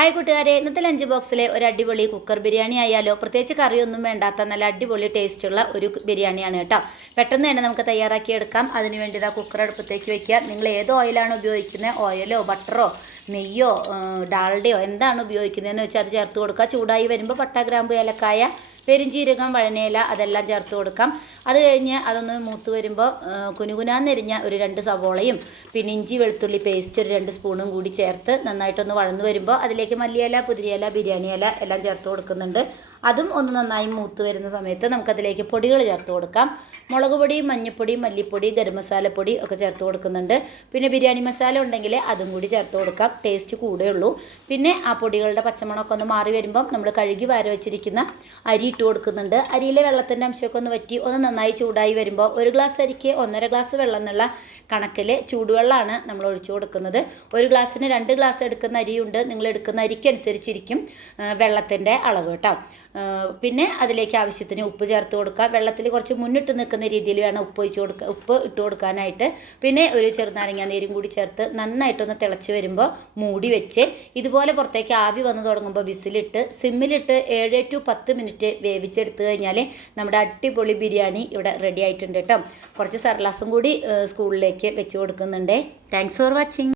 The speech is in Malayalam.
ഹായ് കൂട്ടുകാരെ, ഇന്നത്തെ ലഞ്ച് ബോക്സിലെ ഒരു അടിപൊളി കുക്കർ ബിരിയാണി ആയാലോ. പ്രത്യേകിച്ച് കറിയൊന്നും വേണ്ടാത്ത നല്ല അടിപൊളി ടേസ്റ്റുള്ള ഒരു ബിരിയാണിയാണ് കേട്ടോ. പെട്ടെന്ന് തന്നെ നമുക്ക് തയ്യാറാക്കി എടുക്കാം. അതിനുവേണ്ടി ഇതാ കുക്കർ അടുപ്പത്തേക്ക് വെക്കുക. നിങ്ങൾ ഏത് ഓയിലാണ് ഉപയോഗിക്കുന്നത്, ഓയിലോ ബട്ടറോ നെയ്യോ ഡാൽഡയോ എന്താണ് ഉപയോഗിക്കുന്നതെന്ന് വെച്ചാൽ അത് ചേർത്ത് കൊടുക്കുക. ചൂടായി വരുമ്പോൾ പട്ട, ഗ്രാമ്പ്, ഏലക്കായ, പെരുംജീരകം, വഴനയില അതെല്ലാം ചേർത്ത് കൊടുക്കാം. അത് കഴിഞ്ഞ് അതൊന്ന് മൂത്ത് വരുമ്പോൾ കുനുകുനാന്നെരിഞ്ഞ ഒരു 2 സവോളയും പിന്നെ ഇഞ്ചി വെളുത്തുള്ളി പേസ്റ്റ് ഒരു 2 സ്പൂണും കൂടി ചേർത്ത് നന്നായിട്ടൊന്ന് വഴന്ന് വരുമ്പോൾ അതിലേക്ക് മല്ലിയില, പുതിരിയില, ബിരിയാണി ഇല എല്ലാം ചേർത്ത് കൊടുക്കുന്നുണ്ട്. അതും ഒന്ന് നന്നായി മൂത്ത് വരുന്ന സമയത്ത് നമുക്കതിലേക്ക് പൊടികൾ ചേർത്ത് കൊടുക്കാം. മുളക് പൊടി, മഞ്ഞൾപ്പൊടി, മല്ലിപ്പൊടി, ഗരം മസാലപ്പൊടി ഒക്കെ ചേർത്ത് കൊടുക്കുന്നുണ്ട്. പിന്നെ ബിരിയാണി മസാല ഉണ്ടെങ്കിൽ അതും കൂടി ചേർത്ത് കൊടുക്കാം. ടേസ്റ്റ് കൂടുകയുള്ളൂ. പിന്നെ ആ പൊടികളുടെ പച്ചമണമൊക്കെ ഒന്ന് മാറി വരുമ്പം നമ്മൾ കഴുകി വാര വെച്ചിരിക്കുന്ന അരി ഇട്ട് കൊടുക്കുന്നുണ്ട്. അരിയിലെ വെള്ളത്തിൻ്റെ അംശമൊക്കെ ഒന്ന് വറ്റി ഒന്ന് നന്നായി ചൂടായി വരുമ്പോൾ 1 ഗ്ലാസ് അരിക്ക് 1.5 ഗ്ലാസ് വെള്ളം എന്നുള്ള കണക്കിൽ ചൂടുവെള്ളമാണ് നമ്മൾ ഒഴിച്ചു കൊടുക്കുന്നത്. 1 ഗ്ലാസ്സിന് 2 ഗ്ലാസ് എടുക്കുന്ന അരിയുണ്ട്. നിങ്ങൾ എടുക്കുന്ന അരിക്കനുസരിച്ചിരിക്കും വെള്ളത്തിൻ്റെ അളവ് കേട്ടോ. പിന്നെ അതിലേക്ക് ആവശ്യത്തിന് ഉപ്പ് ചേർത്ത് കൊടുക്കുക. വെള്ളത്തിൽ കുറച്ച് മുന്നിട്ട് നിൽക്കുന്ന രീതിയിൽ വേണം ഉപ്പ് ഇട്ട് കൊടുക്കാനായിട്ട്. പിന്നെ ഒരു ചെറുനാരങ്ങ നീരും കൂടി ചേർത്ത് നന്നായിട്ടൊന്ന് തിളച്ച് വരുമ്പോൾ മൂടി വെച്ച് ഇതുപോലെ പുറത്തേക്ക് ആവി വന്ന് തുടങ്ങുമ്പോൾ വിസിലിട്ട് സിമ്മിലിട്ട് 7 to 10 മിനിറ്റ് വേവിച്ചെടുത്ത് കഴിഞ്ഞാൽ നമ്മുടെ അടിപൊളി ബിരിയാണി ഇവിടെ റെഡി ആയിട്ടുണ്ട് കേട്ടോ. കുറച്ച് സർലാസും കൂടി സ്കൂളിലേക്ക് വെച്ച് കൊടുക്കുന്നുണ്ട്. Thanks for watching.